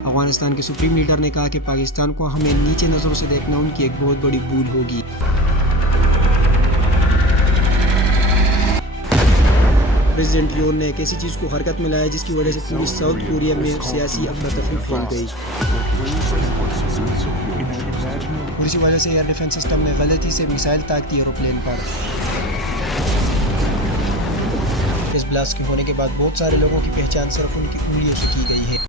افغانستان کے supreme leader نے کہا کہ پاکستان کو ہمیں نیچے نظروں سے دیکھنا ان کی ایک بہت بڑی بھول ہوگی۔ پریزیڈنٹ یون نے ایک ایسی چیز کو حرکت میں لایا جس کی وجہ سے پوری ساؤتھ کوریا میں سیاسی افراتفری پھیل گئی، اور اسی وجہ سے ایئر ڈیفنس سسٹم نے غلطی سے میزائل طاقتی ایروپلین پر۔ اس بلاسٹ کے ہونے کے بعد بہت سارے لوگوں کی پہچان صرف ان کی انگلیوں سے کی گئی ہے۔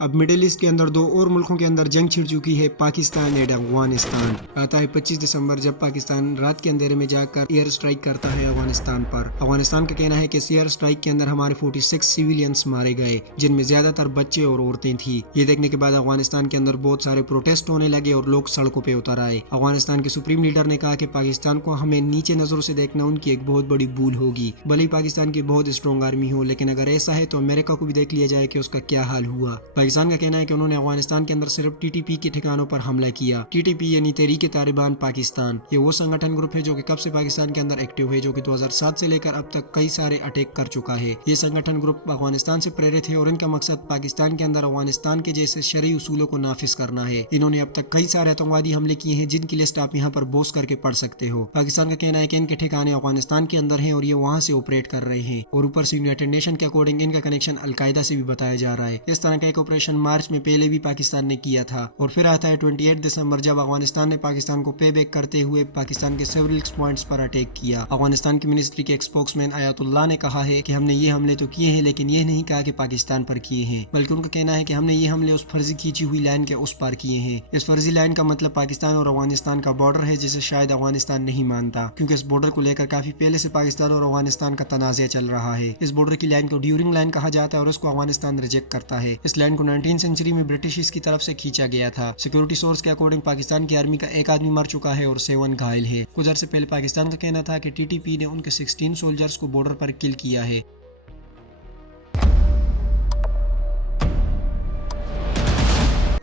اب مڈل ایسٹ کے اندر دو اور ملکوں کے اندر جنگ چھڑ چکی ہے، پاکستان اور افغانستان۔ آتا ہے 25 دسمبر جب پاکستان رات کے اندھیرے میں جا کر ایئر اسٹرائک کرتا ہے افغانستان پر۔ افغانستان کا کہنا ہے کہ اس ایئر اسٹرائک کے اندر ہمارے 46 سیویلینز مارے گئے، جن میں زیادہ تر بچے اور عورتیں تھیں۔ یہ دیکھنے کے بعد افغانستان کے اندر بہت سارے پروٹیسٹ ہونے لگے اور لوگ سڑکوں پہ اتر آئے۔ افغانستان کے سپریم لیڈر نے کہا کہ پاکستان کو ہمیں نیچے نظروں سے دیکھنا ان کی ایک بہت بڑی بھول ہوگی۔ بھلے ہی پاکستان کی بہت اسٹرانگ آرمی ہو، لیکن اگر ایسا ہے تو امریکہ کو بھی دیکھ لیا جائے کہ اس کا کیا حال ہوا۔ پاکستان کا کہنا ہے کہ انہوں نے افغانستان کے اندر صرف ٹی ٹی پی کے ٹھکانوں پر حملہ کیا۔ ٹی ٹی پی یعنی تحریک طالبان پاکستان، یہ وہ سنگٹھن گروپ ہے جو کہ کب سے پاکستان کے اندر ایکٹیو ہے، جو کہ 2007 سے لے کر اب تک کئی سارے اٹیک کر چکا ہے۔ یہ سنگٹھن گروپ افغانستان سے پریرت ہے اور ان کا مقصد پاکستان کے اندر افغانستان کے جیسے شرعی اصولوں کو نافذ کرنا ہے۔ انہوں نے اب تک کئی سارے آتنکوادی حملے کیے ہیں جن کی لسٹ آپ یہاں پر بوس کر کے پڑھ سکتے ہو۔ پاکستان کا کہنا ہے کہ ان کے ٹھکانے افغانستان کے اندر ہیں اور یہ وہاں سے آپریٹ کر رہے ہیں، اور اوپر سے یونائیٹڈ نیشن کے اکارڈنگ ان کا کنیکشن القاعدہ سے بھی بتایا جا رہا ہے۔ اس طرح کا ایک آپریشن مارچ میں پہلے بھی پاکستان نے کیا تھا، اور پھر آتا ہے 28 دسمبر جب افغانستان نے پاکستان کو پے بیک کرتے ہوئے پاکستان کے سیورل پوائنٹس پر اٹیک کیا۔ افغانستان کی منسٹری کے ایک اسپوکس مین آیت اللہ نے کہا ہے کہ ہم نے یہ حملے تو کیے ہیں، لیکن یہ نہیں کہا کہ پاکستان پر کیے ہیں، بلکہ ان کا کہنا ہے کہ ہم نے یہ حملے اس فرضی کھینچی ہوئی لائن کے اس پار کیے ہیں۔ اس فرضی لائن کا مطلب پاکستان اور افغانستان کا بارڈر ہے، جسے شاید افغانستان نہیں مانتا، کیونکہ اس بارڈر کو لے کر کافی پہلے سے پاکستان اور افغانستان کا تنازع چل رہا ہے۔ اس بارڈر کی لائن کو ڈیورنگ لائن کہا جاتا ہے اور اس کو افغانستان ریجیکٹ کرتا ہے۔ اس لائن کو 19 سینچری میں برٹشز کی طرف سے کھینچا گیا تھا۔ سیکورٹی سورس کے اکارڈنگ پاکستان کی آرمی کا ایک آدمی مر چکا ہے اور 7 گھائل ہے۔ کچھ عرصے پہلے پاکستان کا کہنا تھا کہ ٹی ٹی پی نے ان کے 16 سولجرز کو بارڈر پر کل کیا ہے۔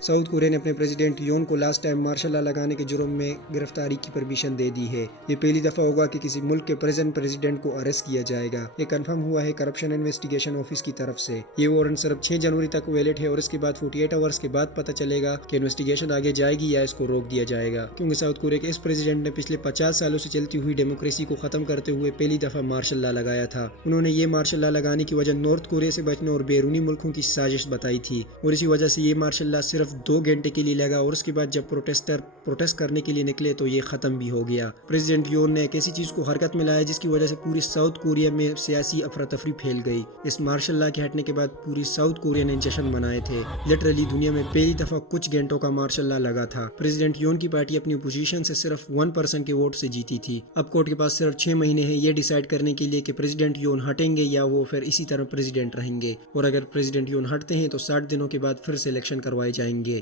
ساؤتھ کوریا نے اپنے پریزیڈنٹ یون کو لاسٹ ٹائم مارشل لا لگانے کے جرم میں گرفتاری کی پرمیشن دے دی ہے۔ یہ پہلی دفعہ ہوگا کہ کسی ملک کے پریزیڈنٹ کو اریسٹ کیا جائے گا۔ یہ کنفرم ہوا ہے کرپشن انویسٹیگیشن آفس کی طرف سے۔ یہ وارنٹ صرف 6 جنوری تک ویلڈ ہے اور اس کے بعد 48 آورز کے بعد پتہ چلے گا کہ انویسٹیگیشن آگے جائے گی یا اس کو روک دیا جائے گا، کیونکہ ساؤتھ کوریا کے اس پریزیڈنٹ نے پچھلے 50 سالوں سے چلتی ہوئی ڈیموکریسی کو ختم کرتے ہوئے پہلی دفعہ مارشل لا لگایا تھا۔ انہوں نے یہ مارشل لا لگانے کی وجہ نارتھ کوریا سے بچنے اور بیرونی ملکوں کی سازش بتائی تھی، اور اسی وجہ سے یہ مارشل لا صرف 2 گھنٹے کے لیے لگا، اور اس کے بعد جب پروٹیسٹ کرنے کے لیے نکلے تو یہ ختم بھی ہو گیا۔ پریزیڈنٹ یون نے ایک ایسی چیز کو حرکت میں لایا جس کی وجہ سے پوری ساؤتھ کوریا میں سیاسی افراتفری پھیل گئی۔ اس مارشل لا کے ہٹنے کے بعد پوری ساؤتھ کوریا نے جشن منائے تھے۔ لٹرلی دنیا میں پہلی دفعہ کچھ گھنٹوں کا مارشل لا لگا تھا۔ پریزیڈنٹ یون کی پارٹی اپنی اپوزیشن سے صرف 1% کے ووٹ سے جیتی تھی۔ اب کورٹ کے پاس صرف 6 مہینے ہیں یہ ڈیسائیڈ کرنے کے لیے کہ پریزیڈنٹ یون ہٹیں گے یا وہ پھر اسی طرح پریزیڈنٹ رہیں گے، اور اگر پریزیڈنٹ یون ہٹتے ہیں تو 60 دنوں کے بعد پھر سے الیکشن کروائے جائیں گے۔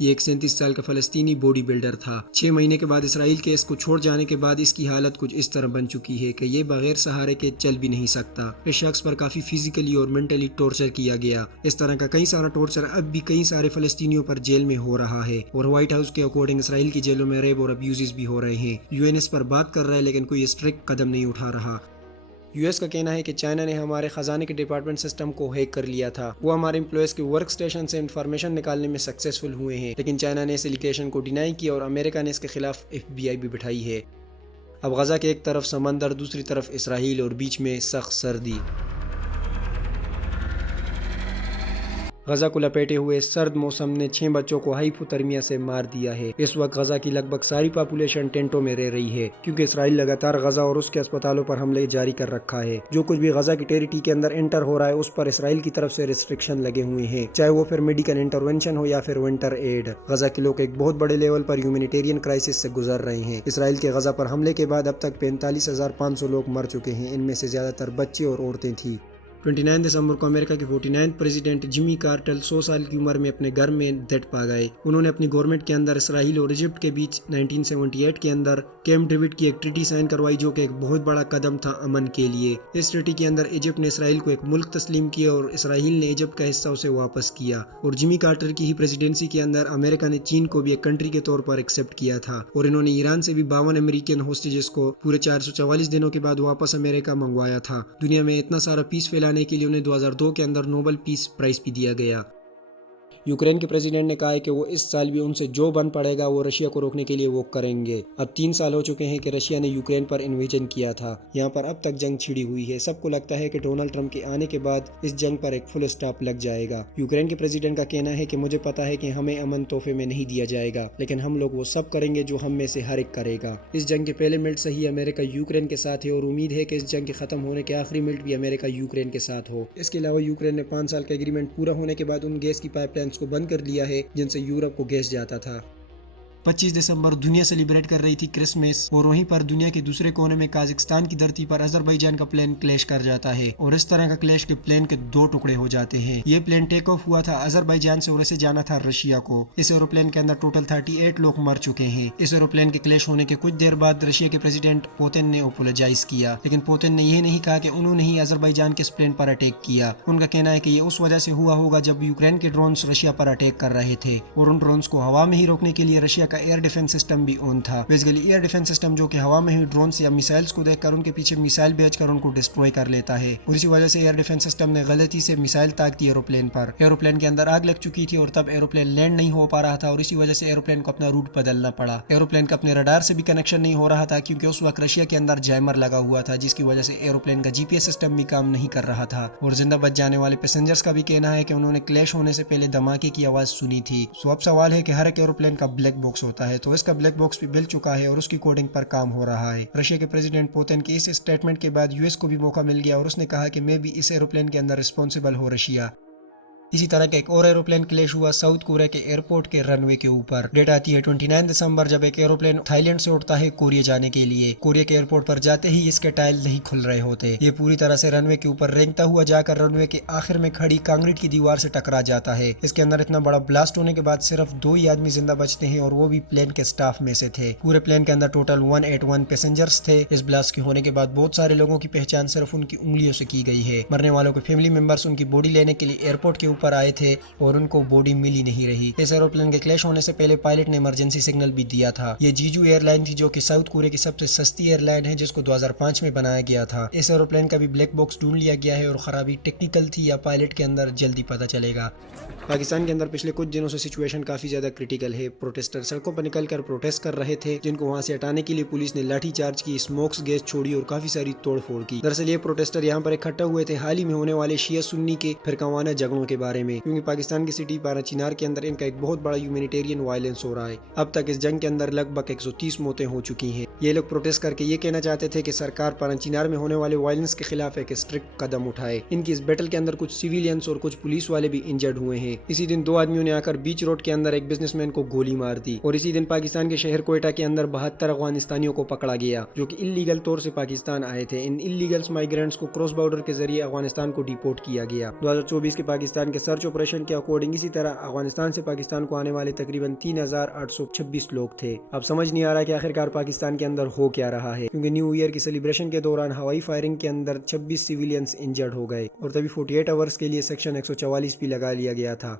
یہ ایک 37 سال کا فلسطینی باڈی بلڈر تھا۔ 6 مہینے کے بعد اسرائیل کے اس کو چھوڑ جانے کے بعد اس کی حالت کچھ اس طرح بن چکی ہے کہ یہ بغیر سہارے کے چل بھی نہیں سکتا۔ اس شخص پر کافی فزیکلی اور مینٹلی ٹارچر کیا گیا۔ اس طرح کا کئی سارا ٹارچر اب بھی کئی سارے فلسطینیوں پر جیل میں ہو رہا ہے، اور وائٹ ہاؤس کے اکارڈنگ اسرائیل کی جیلوں میں ریپ اور ابیوزز بھی ہو رہے ہیں۔ یو این اس پر بات کر رہا ہے لیکن کوئی اسٹرکٹ قدم نہیں اٹھا رہا۔ یو ایس کا کہنا ہے کہ چائنا نے ہمارے خزانے کے ڈپارٹمنٹ سسٹم کو ہیک کر لیا تھا۔ وہ ہمارے امپلائیز کے ورک سٹیشن سے انفارمیشن نکالنے میں سکسیسفل ہوئے ہیں، لیکن چائنا نے اس ایلیگیشن کو ڈینائی کیا اور امریکہ نے اس کے خلاف FBI بھی بٹھائی ہے۔ اب غزہ کے ایک طرف سمندر، دوسری طرف اسرائیل، اور بیچ میں سخت سردی۔ غزہ کو لپیٹے ہوئے سرد موسم نے 6 بچوں کو ہائپوترمیا سے مار دیا ہے۔ اس وقت غزہ کی لگ بھگ ساری پاپولیشن ٹینٹوں میں رہ رہی ہے، کیونکہ اسرائیل لگاتار غزہ اور اس کے اسپتالوں پر حملے جاری کر رکھا ہے۔ جو کچھ بھی غزہ کی ٹیریٹری کے اندر انٹر ہو رہا ہے اس پر اسرائیل کی طرف سے ریسٹرکشن لگے ہوئے ہیں، چاہے وہ پھر میڈیکل انٹرونشن ہو یا پھر ونٹر ایڈ۔ غزہ کے لوگ ایک بہت بڑے لیول پر ہیومینیٹیرین کرائسس سے گزر رہے ہیں۔ اسرائیل کے غزہ پر حملے کے بعد اب تک 45,500 لوگ مر چکے ہیں، ان میں سے زیادہ تر بچے اور عورتیں تھیں۔ 29 دسمبر کو امریکہ کے 49 پریزیڈنٹ جمی کارٹر 100 سال کی عمر میں اپنے گھر میں ڈیتھ پا گئے۔ انہوں نے اپنی گورنمنٹ کے اندر اسرائیل اور ایجپٹ کے بیچ 1978 کے اندر کیمپ ڈیوڈ کی ایک ٹریٹی سائن کروائی، جو کہ ایک بہت بڑا قدم تھا امن کے لیے۔ اس ٹریٹی کے اندر ایجپٹ نے اسرائیل کو ایک ملک تسلیم کیا اور اسرائیل نے ایجپٹ کا حصہ اسے واپس کیا، اور جمی کارٹر کی ہی پریزیڈنسی کے اندر امریکہ نے چین کو بھی ایک کنٹری کے طور پر ایکسیپٹ کیا تھا، اور انہوں نے ایران سے بھی 52 امریکن ہوسٹیجز کو پورے 444 دنوں کے بعد واپس امریکہ منگوایا تھا۔ دنیا میں اتنا سارا پیس پھیلانے لانے کے لیے انہیں 2002 کے اندر نوبل پیس پرائز بھی دیا گیا۔ یوکرین کے پریزیڈنٹ نے کہا ہے کہ وہ اس سال بھی ان سے جو بن پڑے گا وہ رشیا کو روکنے کے لیے وہ کریں گے۔ اب 3 سال ہو چکے ہیں کہ رشیا نے یوکرین پر انویژن کیا تھا، یہاں پر اب تک جنگ چھڑی ہوئی ہے۔ سب کو لگتا ہے کہ ڈونلڈ ٹرمپ کے آنے کے بعد اس جنگ پر ایک فل اسٹاپ لگ جائے گا۔ یوکرین کے پریزیڈنٹ کا کہنا ہے کہ مجھے پتا ہے کہ ہمیں امن تحفے میں نہیں دیا جائے گا، لیکن ہم لوگ وہ سب کریں گے جو ہم میں سے ہر ایک کرے گا۔ اس جنگ کے پہلے منٹ سے ہی امریکہ یوکرین کے ساتھ ہے اور امید ہے کہ اس جنگ کے ختم ہونے کے آخری منٹ بھی امریکہ یوکرین کے ساتھ ہو۔ اس کے علاوہ یوکرین نے 5 سال کا ایگریمنٹ پورا ہونے کے بعد ان گیس کی پائپ لائنز کو بند کر دیا ہے جن سے یورپ کو گیس جاتا تھا۔ 25 دسمبر دنیا سیلیبریٹ کر رہی تھی کرسمس، اور وہیں پر دنیا کے دوسرے کونے میں قازقستان کی دھرتی پر آذربائیجان کا پلین کلیش کر جاتا ہے، اور اس طرح کا کلیش کے پلین کے 2 ٹکڑے ہو جاتے ہیں۔ یہ پلین ٹیک آف ہوا تھا آذربائیجان سے اور اسے جانا تھا رشیا کو۔ اس ایروپلین کے اندر ٹوٹل 38 لوگ مر چکے ہیں۔ اس ایروپلین کے کلیش ہونے کے کچھ دیر بعد رشیا کے پریزیڈنٹ پوتن نے اپولوجائز کیا، لیکن پوتن نے یہ نہیں کہا کہ انہوں نے ہی آذربائیجان کے اس پلین پر اٹیک کیا۔ ان کا کہنا ہے کہ یہ اس وجہ سے ہوا ہوگا جب یوکرین کے ڈرونز رشیا پر اٹیک کر رہے تھے، اور ان ڈرونز کو ہوا میں ہی روکنے کے لیے رشیا کا ایئر ڈیفنس سسٹم بھی آن تھا۔ بیسیکلی ایئر ڈیفنس سسٹم جو کہ ہوا میں ہی ڈرونز یا میسائلز کو دیکھ کر ان کے پیچھے میسائل بھیج کر ان کو ڈسٹروائے کر لیتا ہے، اور اسی وجہ سے ایئر ڈیفنس سسٹم نے غلطی سے میسائل تاک دی ایروپلین پر۔ ایروپلین کے اندر آگ لگ چکی تھی اور تب ایروپلین لینڈ نہیں ہو پا رہا تھا، اور اسی وجہ سے ایروپلین کو اپنا روٹ بدلنا پڑا۔ ایروپلین کا اپنے رڈار سے بھی کنیکشن نہیں ہو رہا تھا کیونکہ اس وقت رشیا کے اندر جائمر لگا ہوا تھا، جس کی وجہ سے ایروپلین کا GPS سسٹم بھی کام نہیں کر رہا تھا۔ اور زندہ بچ جانے والے پیسنجرز کا بھی کہنا ہے کہ انہوں نے کلیش ہونے سے پہلے دھماکے کی آواز سنی تھی۔ اب سوال ہے کہ ہر ایک ایروپلین کا بلیک باکس ہوتا ہے، تو اس کا بلیک باکس بھی مل چکا ہے اور اس کی کوڈنگ پر کام ہو رہا ہے۔ رشیا کے پریزیڈنٹ پوتن کے اس اسٹیٹمنٹ کے بعد US کو بھی موقع مل گیا اور اس نے کہا کہ میں بھی اس ایروپلین کے اندر رسپانسبل ہوں رشیا۔ اسی طرح کا ایک اور ایروپلین کلیش ہوا ساؤتھ کوریا کے ایئرپورٹ کے رن وے کے اوپر۔ ڈیٹ آتی ہے 29 دسمبر جب ایک ایروپلین تھائی لینڈ سے اڑتا ہے کوریا جانے کے لیے۔ کوریا کے ایئرپورٹ پر جاتے ہی اس کے ٹائل نہیں کھل رہے ہوتے، یہ پوری طرح سے رن وے کے اوپر رینگتا ہوا جا کر رن وے کے آخر میں کھڑی کانکریٹ کی دیوار سے ٹکرا جاتا ہے۔ اس کے اندر اتنا بڑا بلاسٹ ہونے کے بعد صرف 2 ہی آدمی زندہ بچتے ہیں، اور وہ بھی پلین کے سٹاف میں سے تھے۔ پورے پلین کے اندر ٹوٹل 181 پیسنجرز تھے۔ اس بلاسٹ کے ہونے کے بعد بہت سارے لوگوں کی پہچان صرف ان کی انگلیوں سے کی گئی ہے۔ مرنے والوں کے فیملی ممبرز ان کی باڈی لینے کے لیے ایئرپورٹ کے اوپر آئے تھے اور ان کو باڈی ملی نہیں رہی۔ اس ایروپلین کے کلیش ہونے سے پہلے پائلٹ نے ایمرجنسی سگنل بھی دیا تھا۔ یہ جیجو ایئر لائن تھی جو کہ ساؤتھ کوریا کی سب سے سستی ایئر لائن ہے، جس کو 2005 میں بنایا گیا تھا۔ اس ایروپلین کا بھی بلیک باکس ڈھونڈ لیا گیا ہے اور خرابی ٹیکنیکل تھی یا پائلٹ کے اندر جلدی پتہ چلے گا۔ پاکستان کے اندر پچھلے کچھ دنوں سے سچویشن کافی زیادہ کریٹیکل ہے۔ پروٹیسٹر سڑکوں پر نکل کر پروٹیسٹ کر رہے تھے، جن کو وہاں سے ہٹانے کے لیے پولیس نے لاٹھی چارج کی، اسموکس گیس چھوڑی اور کافی ساری توڑ پھوڑ کی۔ دراصل یہ پروٹیسٹر یہاں پر اکٹھا ہوئے تھے حال ہی میں ہونے والے شیعہ سنی کے فرقہ جھگڑوں کے بارے میں، کیونکہ پاکستان کی سٹی چینار کے اندر ان کا ایک بہت بڑا ہیومینیٹیرین وائلنس ہو رہا ہے۔ اب تک اس جنگ کے اندر لگ بھگ 130 موتیں ہو چکی ہیں۔ یہ لوگ پروٹیسٹ کر کے یہ کہنا چاہتے تھے کہ سرکار چینار میں ہونے والے وائلنس کے خلاف ایک اسٹرکٹ قدم اٹھائے۔ ان کی اس بیٹل کے اندر کچھ سیویلینز اور کچھ پولیس والے بھی انجرڈ ہوئے ہیں۔ اسی دن 2 آدمیوں نے آ کر بیچ روڈ کے اندر ایک بزنس مین کو گولی مار دی، اور اسی دن پاکستان کے شہر کوئٹہ کے اندر 72 افغانستانیوں کو پکڑا گیا جو کہ اللیگل طور سے پاکستان آئے تھے۔ ان اللیگل مائیگرینٹس کو کراس بارڈر کے ذریعے افغانستان کو ڈیپورٹ کیا گیا۔ 2024 کے پاکستان کے سرچ آپریشن کے اکارڈنگ اسی طرح افغانستان سے پاکستان کو آنے والے تقریباً 3826 لوگ تھے۔ اب سمجھ نہیں آ رہا کہ آخرکار پاکستان کے اندر ہو کیا رہا ہے، کیونکہ نیو ایئر کی سیلیبریشن کے دوران ہوائی فائرنگ کے اندر 26 سیویلینز انجرڈ ہو گئے، اور تبھی 48 آورز کے لیے سیکشن 144 بھی لگا لیا گیا تھا۔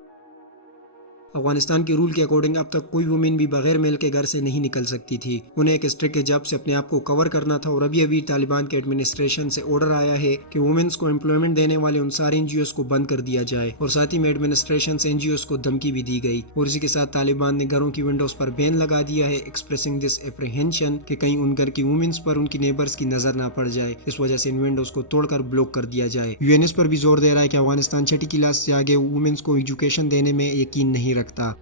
افغانستان کے رول کے اکارڈنگ اب تک کوئی وومن بھی بغیر میل کے گھر سے نہیں نکل سکتی تھی۔ انہیں ایک اسٹرکٹ حجاب سے اپنے آپ کو کور کرنا تھا، اور ابھی طالبان کے ایڈمنسٹریشن سے آرڈر آیا ہے کہ وومنس کو امپلائمنٹ دینے والے ان سارے NGOs کو بند کر دیا جائے، اور ساتھ ہی میں ایڈمنسٹریشن سے NGOs کو دھمکی بھی دی گئی۔ اور اسی کے ساتھ طالبان نے گھروں کی ونڈوز پر بین لگا دیا ہے، ایکسپریسنگ دس اپریہینشن کہ کہیں ان گھر کی وومنس پر ان کی نیبرز کی نظر نہ پڑ جائے، اس وجہ سے ان ونڈوز کو توڑ کر بلاک کر دیا جائے۔ UN اس پر بھی زور دے رہا ہے کہ افغانستان 6ٹی کلاس سے آگے وومنس کو ایجوکیشن دینے میں یقین نہیں رکھتا۔